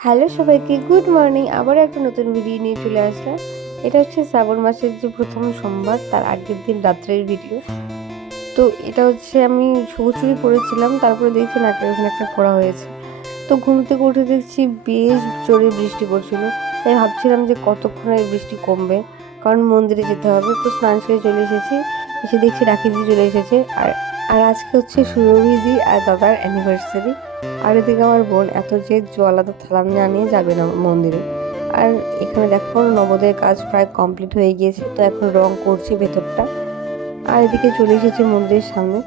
Hello সবাইকে, good morning. আবার একটা নতুন ভিডিও নিয়ে চলে আসলাম। এটা হচ্ছে শ্রাবণ মাসের যে প্রথম সোমবার, তার আগের দিন রাত্রের ভিডিও। তো এটা হচ্ছে আমি সবুজ চুড়ি পরেছিলাম, তারপরে দেখছি নাকের ওখানে একটা ফোড়া হয়েছে। তো ঘুম থেকে উঠে দেখছি বেশ জোরে বৃষ্টি পড়ছিল। তাই ভাবছিলাম যে কতক্ষণে বৃষ্টি কমবে, কারণ মন্দিরে যেতে হবে। তো স্নান সেরে চলে এসেছি, এসে দেখছি রাখি দিয়ে চলে এসেছে। আর আর আজকে হচ্ছে সুরভিদি আর দাদার অ্যানিভার্সারি। আর এদিকে আমার বোন এত যে আলাদা থালা না নিয়ে যাবে না মন্দিরে। আর এখানে দেখো নবদের কাজ প্রায় কমপ্লিট হয়ে গিয়েছে, তো এখন রং করছে ভেতরটা। আর এদিকে চলে এসেছে মন্দিরের সামনে।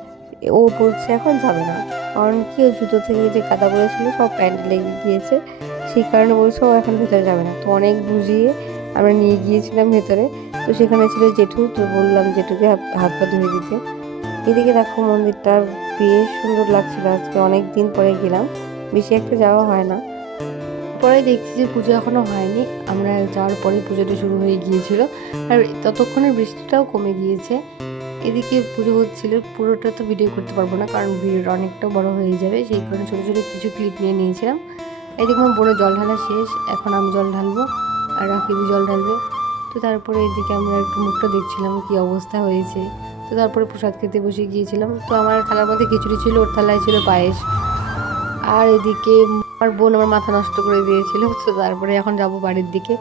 ও বলছে এখন যাবে না, কারণ কি ও জুতো থেকে যে কাদা পড়েছিল সব প্যান্টে লেগে গিয়েছে, সেই কারণে বলছে ও এখন ভেতরে যাবে না। তো অনেক বুঝিয়ে আমরা নিয়ে গিয়েছিলাম ভেতরে। তো সেখানে ছিল জেঠু, তো বললাম জেঠুকে হাত পা ধুয়ে দিতে। এদিকে দেখো মন্দিরটা বেশ সুন্দর লাগছিল, আজকে অনেক দিন পরে গেলাম, বেশি একটা যাওয়া হয় না। পরে দেখছি যে পুজো এখনো হয়নি, আমরা যাওয়ার পরে পুজোটা শুরু হয়ে গিয়েছিল। আর ততক্ষণে বৃষ্টিটাও কমে গিয়েছে। এদিকে পুজো হচ্ছিল, পুরোটা তো ভিডিও করতে পারবো না, কারণ ভিডিওটা অনেকটা বড় হয়ে যাবে, সেই কারণে ছোটো ছোটো কিছু ক্লিপ নিয়ে নিয়েছিলাম। এদিকে আমার বোনের জল ঢালা শেষ, এখন আমি জল ঢালবো আর রাখিদি জল ঢালবে। তো তারপরে এদিকে আমরা একটু মুখটা দেখছিলাম কি অবস্থা হয়েছে। তো তারপরে প্রসাদ খেতে বসে গিয়েছিলাম। তো আমার থালার মধ্যে খিচুড়ি ছিল, ওর থালায় ছিল পায়েস। আর এদিকে আমার বোন আমার মাথা নষ্ট করে দিয়েছিল। তো তারপরে এখন যাব বাড়ির দিকে।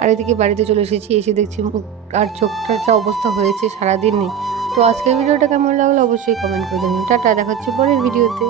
আর এদিকে বাড়িতে চলে এসেছি, এসে দেখছি মুখ আর চোখটার যা অবস্থা হয়েছে সারাদিনই। তো আজকের ভিডিওটা কেমন লাগলো অবশ্যই কমেন্ট করে জানিও। টাটা, দেখা হচ্ছে পরের ভিডিওতে।